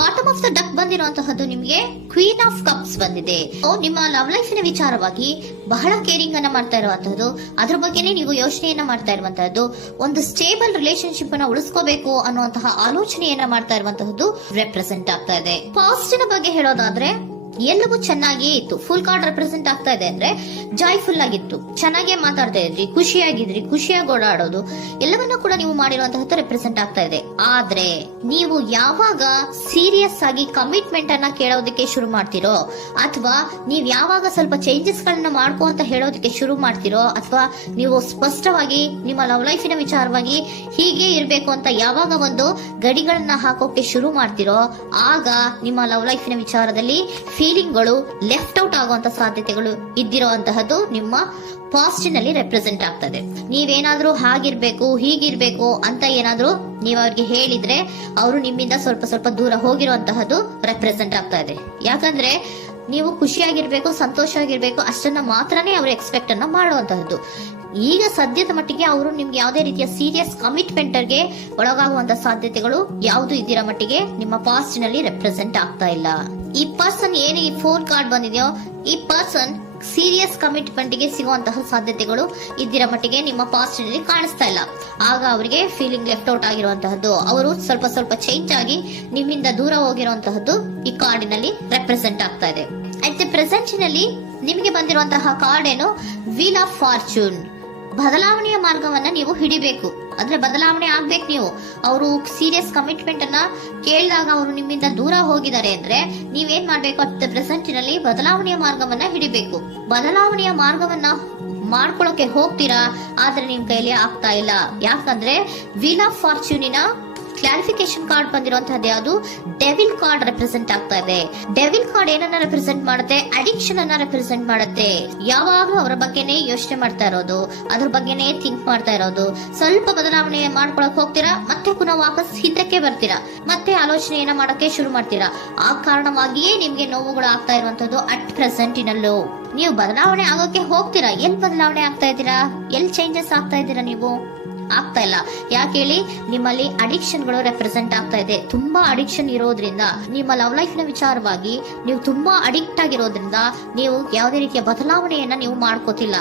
Bottom of the duck ಬಂದಿರುವಂತಹದ್ದು ನಿಮಗೆ queen of cups ಬಂದಿದೆ. ನಿಮ್ಮ ಲವ್ ಲೈಫಿನ ವಿಚಾರವಾಗಿ ಬಹಳ ಕೇರಿಂಗ್ ಅನ್ನ ಮಾಡ್ತಾ ಇರುವಂತಹದ್ದು, ಅದ್ರ ಬಗ್ಗೆನೇ ನೀವು ಯೋಚನೆಯನ್ನ ಮಾಡ್ತಾ ಇರುವಂತಹದ್ದು, ಒಂದು ಸ್ಟೇಬಲ್ ರಿಲೇಶನ್ಶಿಪ್ ಅನ್ನ ಉಳಿಸ್ಕೋಬೇಕು ಅನ್ನುವಂತಹ ಆಲೋಚನೆಯನ್ನ ಮಾಡ್ತಾ ಇರುವಂತಹದ್ದು ರೆಪ್ರೆಸೆಂಟ್ ಆಗ್ತಾ ಇದೆ. ಪಾಸಿಟಿವ್ ಬಗ್ಗೆ ಹೇಳೋದಾದ್ರೆ ಎಲ್ಲವೂ ಚೆನ್ನಾಗಿಯೇ ಇತ್ತು. ಫುಲ್ ಕಾರ್ಡ್ ರೆಪ್ರೆಸೆಂಟ್ ಆಗ್ತಾ ಇದೆ ಅಂದ್ರೆ ಜಾಯ್ಫುಲ್ ಆಗಿತ್ತು, ಚೆನ್ನಾಗೇ ಮಾತಾಡ್ತಾ ಇದ್ರಿ, ಖುಷಿಯಾಗಿದ್ರಿ, ಖುಷಿಯಾಗಿ ಓಡಾಡೋದು ಎಲ್ಲವನ್ನ ಕೂಡ ನೀವು ಮಾಡಿರುವಂತಹದ್ದು ರೆಪ್ರೆಸೆಂಟ್ ಆಗ್ತಾ ಇದೆ. ಆದ್ರೆ ನೀವು ಯಾವಾಗ ಸೀರಿಯಸ್ ಆಗಿ ಕಮಿಟ್ಮೆಂಟ್ ಅನ್ನ ಕೇಳೋದಕ್ಕೆ ಶುರು ಮಾಡ್ತಿರೋ, ಅಥವಾ ನೀವ್ ಯಾವಾಗ ಸ್ವಲ್ಪ ಚೇಂಜಸ್ ಗಳನ್ನ ಮಾಡ್ಕೋ ಅಂತ ಹೇಳೋದಕ್ಕೆ ಶುರು ಮಾಡ್ತಿರೋ, ಅಥವಾ ನೀವು ಸ್ಪಷ್ಟವಾಗಿ ನಿಮ್ಮ ಲವ್ ಲೈಫಿನ ವಿಚಾರವಾಗಿ ಹೀಗೆ ಇರ್ಬೇಕು ಅಂತ ಯಾವಾಗ ಒಂದು ಗಡಿಗಳನ್ನ ಹಾಕೋಕೆ ಶುರು ಮಾಡ್ತಿರೋ, ಆಗ ನಿಮ್ಮ ಲವ್ ಲೈಫಿನ ವಿಚಾರದಲ್ಲಿ ಫೀಲಿಂಗ್ಗಳು ಲೆಫ್ಟ್ ಔಟ್ ಆಗುವಂತ ಸಾಧ್ಯತೆಗಳು ಇದ್ದಿರುವಂತಹದ್ದು ನಿಮ್ಮ ಪಾಸಿಟಿವ್ ನಲ್ಲಿ ರೆಪ್ರೆಸೆಂಟ್ ಆಗ್ತದೆ. ನೀವೇನಾದ್ರೂ ಹಾಗಿರ್ಬೇಕು ಹೀಗಿರ್ಬೇಕು ಅಂತ ಏನಾದ್ರೂ ನೀವು ಅವ್ರಿಗೆ ಹೇಳಿದ್ರೆ ಅವರು ನಿಮ್ಮಿಂದ ಸ್ವಲ್ಪ ಸ್ವಲ್ಪ ದೂರ ಹೋಗಿರುವಂತಹದ್ದು ರೆಪ್ರೆಸೆಂಟ್ ಆಗ್ತಾ ಇದೆ. ಯಾಕಂದ್ರೆ ನೀವು ಖುಷಿಯಾಗಿರ್ಬೇಕು, ಸಂತೋಷವಾಗಿರ್ಬೇಕು ಅಷ್ಟನ್ನ ಮಾತ್ರನೇ ಅವರು ಎಕ್ಸ್ಪೆಕ್ಟ್ ಅನ್ನ ಮಾಡುವಂತಹದ್ದು. ಈಗ ಸದ್ಯದ ಮಟ್ಟಿಗೆ ಅವರು ನಿಮ್ಗೆ ಯಾವುದೇ ರೀತಿಯ ಸೀರಿಯಸ್ ಕಮಿಟ್ಮೆಂಟ್ ಗೆ ಒಳಗಾಗುವಂತ ಸಾಧ್ಯತೆಗಳು ಯಾವುದು ಇದ್ದಿರೋ ಮಟ್ಟಿಗೆ ನಿಮ್ಮ ಪಾಸ್ಟ್ ನಲ್ಲಿ ರೆಪ್ರೆಸೆಂಟ್ ಆಗ್ತಾ ಇಲ್ಲ. ಈ ಪರ್ಸನ್ ಏನು ಈ 4 ಕಾರ್ಡ್ ಬಂದಿದೆಯೋ, ಈ ಪರ್ಸನ್ ಸೀರಿಯಸ್ ಕಮಿಟ್ಮೆಂಟ್ ಗೆ ಸಿಗುವಂತಹ ಸಾಧ್ಯತೆಗಳು ಇದ್ದಿರೋ ಮಟ್ಟಿಗೆ ನಿಮ್ಮ ಪಾಸ್ಟ್ ನಲ್ಲಿ ಕಾಣಿಸ್ತಾ ಇಲ್ಲ. ಆಗ ಅವರಿಗೆ ಫೀಲಿಂಗ್ ಲೆಫ್ಟ್ ಔಟ್ ಆಗಿರುವಂತಹದ್ದು, ಅವರು ಸ್ವಲ್ಪ ಸ್ವಲ್ಪ ಚೇಂಜ್ ಆಗಿ ನಿಮ್ಮಿಂದ ದೂರ ಹೋಗಿರುವಂತಹದ್ದು ಈ ಕಾರ್ಡಿನಲ್ಲಿ ರೆಪ್ರೆಸೆಂಟ್ ಆಗ್ತಾ ಇದೆ. ಅಟ್ ದ ಪ್ರೆಸೆಂಟ್ ನಲ್ಲಿ ನಿಮಗೆ ಬಂದಿರುವಂತಹ ಕಾರ್ಡ್ ಏನು, ವೀಲ್ ಆಫ್ ಫಾರ್ಚೂನ್. ಬದಲಾವಣೆಯ ಮಾರ್ಗವನ್ನ ನೀವು ಹಿಡಿಬೇಕು, ಅಂದ್ರೆ ಬದಲಾವಣೆ ಆಗ್ಬೇಕು. ನೀವು ಅವರು ಸೀರಿಯಸ್ ಕಮಿಟ್ಮೆಂಟ್ ಅನ್ನ ಕೇಳಿದಾಗ ಅವರು ನಿಮ್ಮಿಂದ ದೂರ ಹೋಗಿದ್ದಾರೆ ಅಂದ್ರೆ ನೀವೇನ್ ಮಾಡ್ಬೇಕು, ಅಟ್ ದ ಪ್ರೆಸೆಂಟ್ ನಲ್ಲಿ ಬದಲಾವಣೆಯ ಮಾರ್ಗವನ್ನ ಹಿಡಿಬೇಕು. ಬದಲಾವಣೆಯ ಮಾರ್ಗವನ್ನ ಮಾಡ್ಕೊಳಕ್ಕೆ ಹೋಗ್ತೀರಾ, ಆದ್ರೆ ನಿಮ್ ಕೈಲಿ ಆಗ್ತಾ ಇಲ್ಲ. ಯಾಕಂದ್ರೆ ವೀಲ್ ಆಫ್ ಫಾರ್ಚೂನಿನ ಕ್ಲಾರಿಫಿಕೇಶನ್ ಕಾರ್ಡ್ ಬಂದಿರುವಂತಹದ್ದು ಯಾವುದು, ಡೆವಿಲ್ ಕಾರ್ಡ್ ರೆಪ್ರೆಸೆಂಟ್ ಆಗ್ತಾ ಇದೆ. ಡೆವಿಲ್ ಕಾರ್ಡ್ ಏನನ್ನ ರೆಪ್ರೆಸೆಂಟ್ ಮಾಡುತ್ತೆ, ಅಡಿಕ್ಷನ್ ಅನ್ನ ರೆಪ್ರೆಸೆಂಟ್ ಮಾಡುತ್ತೆ. ಯಾವಾಗ್ಲೂ ಅವರ ಬಗ್ಗೆನೇ ಯೋಚನೆ ಮಾಡ್ತಾ ಇರೋದು, ಅದ್ರ ಬಗ್ಗೆನೇ ಥಿಂಕ್ ಮಾಡ್ತಾ ಇರೋದು. ಸ್ವಲ್ಪ ಬದಲಾವಣೆ ಮಾಡ್ಕೊಳಕ್ ಹೋಗ್ತೀರಾ, ಮತ್ತೆ ಪುನಃ ವಾಪಸ್ ಹಿಂದಕ್ಕೆ ಬರ್ತೀರಾ, ಮತ್ತೆ ಆಲೋಚನೆಯನ್ನ ಮಾಡಕ್ಕೆ ಶುರು ಮಾಡ್ತೀರಾ. ಆ ಕಾರಣವಾಗಿಯೇ ನಿಮ್ಗೆ ನೋವುಗಳು ಆಗ್ತಾ ಇರುವಂತದ್ದು ಅಟ್ ಪ್ರೆಸೆಂಟಿನಲ್ಲೂ. ನೀವು ಬದಲಾವಣೆ ಆಗೋಕೆ ಹೋಗ್ತೀರಾ, ಎಲ್ಲಿ ಬದಲಾವಣೆ ಆಗ್ತಾ ಇದ್ದೀರಾ, ಎಲ್ಲಿ ಚೇಂಜಸ್ ಆಗ್ತಾ ಇದ್ದೀರಾ, ನೀವು ಆಗ್ತಾ ಇಲ್ಲ. ಯಾಕೆ ಹೇಳಿ, ನಿಮ್ಮಲ್ಲಿ ಅಡಿಕ್ಷನ್ ಗಳು ರೆಪ್ರೆಸೆಂಟ್ ಆಗ್ತಾ ಇದೆ. ತುಂಬಾ ಅಡಿಕ್ಷನ್ ಇರೋದ್ರಿಂದ, ನಿಮ್ಮ ಲವ್ ಲೈಫ್ ನ ವಿಚಾರವಾಗಿ ನೀವು ತುಂಬಾ ಅಡಿಕ್ಟ್ ಆಗಿರೋದ್ರಿಂದ ನೀವು ಯಾವುದೇ ರೀತಿಯ ಬದಲಾವಣೆಯನ್ನ ನೀವು ಮಾಡ್ಕೋತಿಲ್ಲ.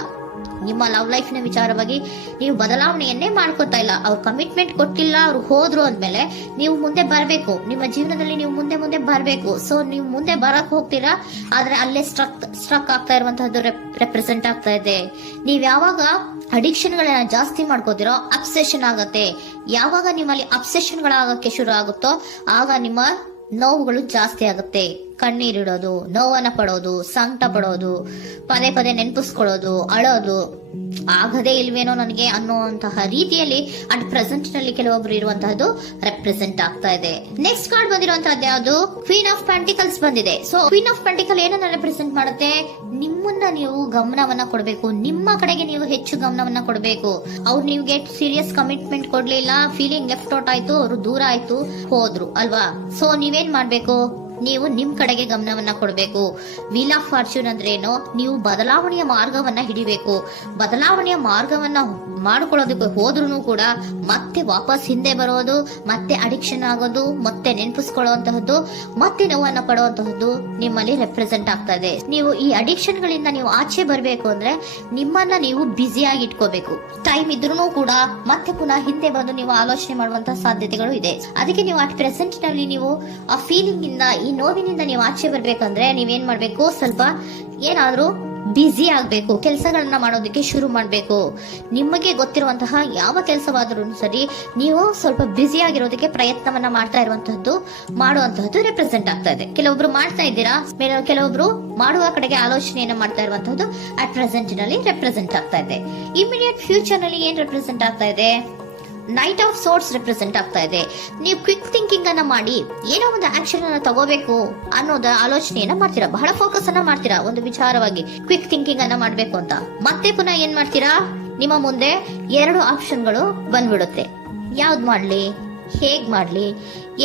ನಿಮ್ಮ ಲವ್ ಲೈಫ್ ನ ವಿಚಾರವಾಗಿ ನೀವು ಬದಲಾವಣೆಯನ್ನೇ ಮಾಡ್ಕೋತಾ ಇಲ್ಲ. ಅವ್ರು ಕಮಿಟ್ಮೆಂಟ್ ಕೊಟ್ಟಿಲ್ಲ, ಅವ್ರು ಹೋದ್ರು ಅಂದ್ಮೇಲೆ ನೀವು ಮುಂದೆ ಬರ್ಬೇಕು, ನಿಮ್ಮ ಜೀವನದಲ್ಲಿ ನೀವು ಮುಂದೆ ಬರ್ಬೇಕು. ಸೊ ನೀವು ಮುಂದೆ ಬರಕ್ ಹೋಗ್ತೀರಾ, ಆದ್ರೆ ಅಲ್ಲೇ ಸ್ಟ್ರಕ್ ಆಗ್ತಾ ಇರುವಂತಹದ್ದು ರೆಪ್ರೆಸೆಂಟ್ ಆಗ್ತಾ ಇದೆ. ನೀವ್ ಯಾವಾಗ ಅಡಿಕ್ಷನ್ ಗಳನ್ನ ಜಾಸ್ತಿ ಮಾಡ್ಕೋತಿರೋ ಅಬ್ಸೆಷನ್ ಆಗತ್ತೆ. ಯಾವಾಗ ನಿಮ್ಮಲ್ಲಿ ಅಬ್ಸೆಷನ್ ಗಳಾಗಕ್ಕೆ ಶುರು ಆಗುತ್ತೋ ಆಗ ನಿಮ್ಮ ನೋವುಗಳು ಜಾಸ್ತಿ ಆಗುತ್ತೆ. ಕಣ್ಣೀರಿಡೋದು, ನೋವನ್ನ ಪಡೋದು, ಸಂಕಟ ಪಡೋದು, ಪದೇ ಪದೇ ನೆನಪಿಸ್ಕೊಳ್ಳೋದು, ಅಳೋದು, ಆಗದೇ ಇಲ್ವೇನೋ ನನಗೆ ಅನ್ನುವಂತಹ ರೀತಿಯಲ್ಲಿ ಅಟ್ ಪ್ರೆಸೆಂಟ್ ನಲ್ಲಿ ಕೆಲವೊಬ್ರು ಇರುವಂತಹದ್ದು ರೆಪ್ರೆಸೆಂಟ್ ಆಗ್ತಾ ಇದೆ. ನೆಕ್ಸ್ಟ್ ಕಾರ್ಡ್ ಬಂದಿರುವಂತಹದ್ದು ಯಾವುದು, ಕ್ವೀನ್ ಆಫ್ ಪೆಂಟಿಕಲ್ಸ್ ಬಂದಿದೆ. ಸೊ ಕ್ವೀನ್ ಆಫ್ ಪೆಂಟಿಕಲ್ ಏನನ್ನ ರೆಪ್ರೆಸೆಂಟ್ ಮಾಡುತ್ತೆ, ನಿಮ್ಮನ್ನ ನೀವು ಗಮನವನ್ನ ಕೊಡಬೇಕು, ನಿಮ್ಮ ಕಡೆಗೆ ನೀವು ಹೆಚ್ಚು ಗಮನವನ್ನ ಕೊಡಬೇಕು. ಅವ್ರು ನಿಮ್ಗೆ ಸೀರಿಯಸ್ ಕಮಿಟ್ಮೆಂಟ್ ಕೊಡ್ಲಿಲ್ಲ, ಫೀಲಿಂಗ್ ಲೆಫ್ಟ್ ಔಟ್ ಆಯ್ತು, ಅವರು ದೂರ ಆಯ್ತು, ಹೋದ್ರು ಅಲ್ವಾ. ಸೊ ನೀವೇನ್ ಮಾಡ್ಬೇಕು, ನೀವು ನಿಮ್ ಕಡೆಗೆ ಗಮನವನ್ನ ಕೊಡಬೇಕು. ವೀಲ್ ಆಫ್ ಫಾರ್ಚೂನ್ ಅಂದ್ರೆ ಏನು, ನೀವು ಬದಲಾವಣೆಯ ಮಾರ್ಗವನ್ನ ಹಿಡಿಬೇಕು. ಬದಲಾವಣೆಯ ಮಾರ್ಗವನ್ನ ಮಾಡ್ಕೊಳ್ಳೋದಕ್ಕೆ ಹೋದ್ರೂ ಕೂಡ ಮತ್ತೆ ವಾಪಸ್ ಹಿಂದೆ ಬರೋದು, ಮತ್ತೆ ಅಡಿಕ್ಷನ್ ಆಗೋದು, ಮತ್ತೆ ನೆನಪಿಸ್ಕೊಳ್ಳುವಂತಹದ್ದು, ಮತ್ತೆ ನೋವನ್ನ ಪಡುವಂತಹದ್ದು ನಿಮ್ಮಲ್ಲಿ ರೆಪ್ರೆಸೆಂಟ್ ಆಗ್ತಾ ಇದೆ. ನೀವು ಈ ಅಡಿಕ್ಷನ್ ಗಳಿಂದ ನೀವು ಆಚೆ ಬರಬೇಕು ಅಂದ್ರೆ ನಿಮ್ಮನ್ನ ನೀವು ಬ್ಯುಸಿಯಾಗಿ ಇಟ್ಕೋಬೇಕು. ಟೈಮ್ ಇದ್ರೂ ಕೂಡ ಮತ್ತೆ ಪುನಃ ಹಿಂದೆ ಬಂದು ನೀವು ಆಲೋಚನೆ ಮಾಡುವಂತಹ ಸಾಧ್ಯತೆಗಳು ಇದೆ. ಅದಕ್ಕೆ ನೀವು ಅಟ್ ಪ್ರೆಸೆಂಟ್ ನಲ್ಲಿ ನೀವು ಆ ಫೀಲಿಂಗ್ ಇಂದ, ಈ ನೋವಿನಿಂದ ನೀವು ಆಚೆ ಬರ್ಬೇಕಂದ್ರೆ ನೀವೇನ್ ಮಾಡ್ಬೇಕು, ಸ್ವಲ್ಪ ಏನಾದ್ರೂ ಬ್ಯುಸಿ ಆಗ್ಬೇಕು, ಕೆಲಸಗಳನ್ನ ಮಾಡೋದಕ್ಕೆ ಶುರು ಮಾಡ್ಬೇಕು. ನಿಮಗೆ ಗೊತ್ತಿರುವಂತಹ ಯಾವ ಕೆಲಸವಾದ್ರೂ ಸರಿ, ನೀವು ಸ್ವಲ್ಪ ಬ್ಯುಸಿ ಆಗಿರೋದಕ್ಕೆ ಪ್ರಯತ್ನವನ್ನ ಮಾಡ್ತಾ ಇರುವಂತಹದ್ದು, ಮಾಡುವಂತಹದ್ದು ರೆಪ್ರೆಸೆಂಟ್ ಆಗ್ತಾ ಇದೆ. ಕೆಲವೊಬ್ರು ಮಾಡ್ತಾ ಇದ್ದೀರಾ, ಕೆಲವೊಬ್ರು ಮಾಡುವ ಕಡೆಗೆ ಆಲೋಚನೆಯನ್ನ ಮಾಡ್ತಾ ಇರುವಂತಹದ್ದು ಅಟ್ ಪ್ರೆಸೆಂಟ್ ನಲ್ಲಿ ರೆಪ್ರೆಸೆಂಟ್ ಆಗ್ತಾ ಇದೆ. ಇಮಿಡಿಯೇಟ್ ಫ್ಯೂಚರ್ ನಲ್ಲಿ ಏನ್ ರೆಪ್ರೆಸೆಂಟ್ ಆಗ್ತಾ ಇದೆ, ನೈಟ್ ಆಫ್ ಸೋರ್ಟ್ಸ್ ರೆಪ್ರೆಸೆಂಟ್ ಆಗ್ತಾ ಇದೆ. ನೀವು ಕ್ವಿಕ್ ಥಿಂಕಿಂಗ್ ಅನ್ನ ಮಾಡಿ ಏನೋ ಒಂದು ಆಕ್ಷನ್ ಅನ್ನ ತಗೋಬೇಕು ಅನ್ನೋದ ಆಲೋಚನೆಯನ್ನ ಮಾಡ್ತೀರಾ, ಬಹಳ ಫೋಕಸ್ ಅನ್ನ ಮಾಡ್ತೀರಾ ಒಂದು ವಿಚಾರವಾಗಿ, ಕ್ವಿಕ್ ಥಿಂಕಿಂಗ್ ಅನ್ನ ಮಾಡ್ಬೇಕು ಅಂತ. ಮತ್ತೆ ಪುನಃ ಏನ್ ಮಾಡ್ತೀರಾ, ನಿಮ್ಮ ಮುಂದೆ 2 ಆಪ್ಷನ್ಗಳು ಬಂದ್ಬಿಡುತ್ತೆ. ಯಾವ್ದು ಮಾಡ್ಲಿ, ಹೇಗ್ ಮಾಡ್ಲಿ,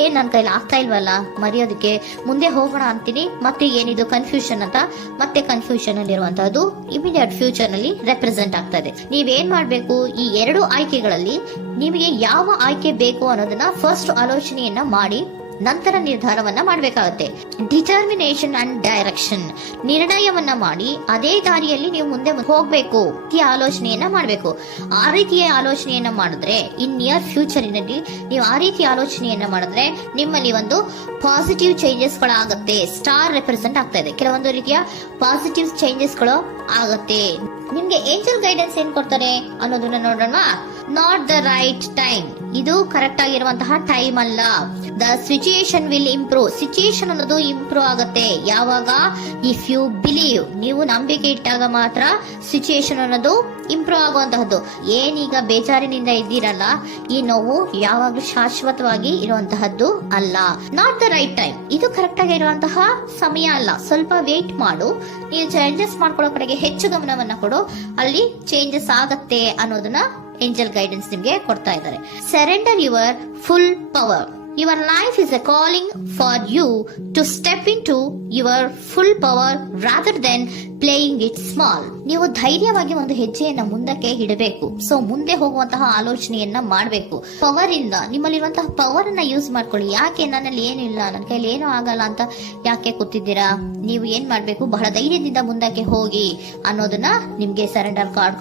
ಏನ್ ನನ್ನ ಕೈಲಿ ಆಗ್ತಾ ಇಲ್ವಲ್ಲ ಮರೆಯೋದಕ್ಕೆ, ಮುಂದೆ ಹೋಗೋಣ ಅಂತೀನಿ, ಮತ್ತೆ ಏನಿದು ಕನ್ಫ್ಯೂಷನ್ ಅಂತ ಮತ್ತೆ ಕನ್ಫ್ಯೂಷನ್ ಅಲ್ಲಿ ಇರುವಂತಹದ್ದು ಇಮಿಡಿಯೇಟ್ ಫ್ಯೂಚರ್ ನಲ್ಲಿ ರೆಪ್ರೆಸೆಂಟ್ ಆಗ್ತಾ ಇದೆ. ನೀವೇನ್ ಮಾಡ್ಬೇಕು, ಈ 2 ಆಯ್ಕೆಗಳಲ್ಲಿ ನಿಮಗೆ ಯಾವ ಆಯ್ಕೆ ಬೇಕು ಅನ್ನೋದನ್ನ ಫಸ್ಟ್ ಆಲೋಚನೆಯನ್ನ ಮಾಡಿ ನಂತರ ನಿರ್ಧಾರವನ್ನ ಮಾಡಬೇಕಾಗುತ್ತೆ. ಡಿಟರ್ಮಿನೇಷನ್ ಅಂಡ್ ಡೈರೆಕ್ಷನ್, ನಿರ್ಣಯವನ್ನ ಮಾಡಿ ಅದೇ ದಾರಿಯಲ್ಲಿ ನೀವು ಮುಂದೆ ಹೋಗ್ಬೇಕು. ಈ ಆಲೋಚನೆಯನ್ನ ಮಾಡಬೇಕು. ಆ ರೀತಿಯ ಆಲೋಚನೆಯನ್ನ ಮಾಡಿದ್ರೆ ಇನ್ ನಿಯರ್ ಫ್ಯೂಚರಿನಲ್ಲಿ ನೀವು ಆ ರೀತಿ ಆಲೋಚನೆಯನ್ನ ಮಾಡಿದ್ರೆ ನಿಮ್ಮಲ್ಲಿ ಒಂದು ಪಾಸಿಟಿವ್ ಚೇಂಜಸ್ ಗಳಾಗುತ್ತೆ. ಸ್ಟಾರ್ ರೆಪ್ರೆಸೆಂಟ್ ಆಗ್ತಾ ಇದೆ, ಕೆಲವೊಂದು ರೀತಿಯ ಪಾಸಿಟಿವ್ ಚೇಂಜಸ್ ಗಳು ಆಗುತ್ತೆ. ನಿಮ್ಗೆ ಏಂಜಲ್ ಗೈಡೆನ್ಸ್ ಏನ್ ಕೊಡ್ತಾರೆ ಅನ್ನೋದನ್ನ ನೋಡೋಣ. ನಾಟ್ ದ ರೈಟ್ ಟೈಮ್, ಇದು ಕರೆಕ್ಟ್ ಆಗಿರುವಂತಹ ಟೈಮ್ ಅಲ್ಲ. The situation will improve, situation ಅನ್ನೋದು ಇಂಪ್ರೂವ್ ಆಗುತ್ತೆ ಯಾವಾಗ, ಇಫ್ ಯು ಬಿಲೀವ್, ನೀವು ನಂಬಿಕೆ ಇಟ್ಟಾಗ ಮಾತ್ರ ಸಿಚುಯೇಷನ್ ಅನ್ನೋದು ಇಂಪ್ರೂವ್ ಆಗುವಂತಹದ್ದು. ಏನೀಗ ಬೇಜಾರಿನಿಂದ ಇದ್ದೀರಲ್ಲ, ಈ ನೋವು ಯಾವಾಗ್ಲೂ ಶಾಶ್ವತವಾಗಿ ಇರುವಂತಹದ್ದು ಅಲ್ಲ. ನಾಟ್ ದ ರೈಟ್ ಟೈಮ್, ಇದು ಕರೆಕ್ಟ್ ಆಗಿರುವಂತಹ ಸಮಯ ಅಲ್ಲ. ಸ್ವಲ್ಪ ವೇಟ್ ಮಾಡು, ನೀವು ಚೇಂಜಸ್ ಮಾಡ್ಕೊಳ್ಳೋ ಕಡೆಗೆ ಹೆಚ್ಚು ಗಮನವನ್ನ ಕೊಡು, ಅಲ್ಲಿ ಚೇಂಜಸ್ ಆಗತ್ತೆ ಅನ್ನೋದನ್ನ ಏಂಜಲ್ ಗೈಡೆನ್ಸ್ ನಿಮ್ಗೆ ಕೊಡ್ತಾ ಇದ್ದಾರೆ. Surrender your full power. Your life is a calling for you to step into your full power rather than playing it small. ನೀವು ಧೈರ್ಯವಾಗಿ ಒಂದು ಹೆಜ್ಜೆಯನ್ನ ಮುಂದಕ್ಕೆ ಇಡಬೇಕು. ಸೊ ಮುಂದೆ ಹೋಗುವಂತಹ ಆಲೋಚನೆಯನ್ನ ಮಾಡಬೇಕು. ಪವರ್ ಇಂದ ನಿಮ್ಮಲ್ಲಿರುವಂತಹ ಪವರ್ ಅನ್ನ ಯೂಸ್ ಮಾಡ್ಕೊಳ್ಳಿ. ಯಾಕೆ ನನ್ನಲ್ಲಿ ಏನಿಲ್ಲ, ನನ್ನ ಕೈಲಿ ಏನೂ ಆಗಲ್ಲ ಅಂತ ಯಾಕೆ ಕೂತಿದ್ದೀರಾ? ನೀವು ಏನ್ ಮಾಡ್ಬೇಕು, ಬಹಳ ಧೈರ್ಯದಿಂದ ಮುಂದಕ್ಕೆ ಹೋಗಿ ಅನ್ನೋದನ್ನ ನಿಮ್ಗೆ ಸರೆಂಡರ್ ಕಾರ್ಡ್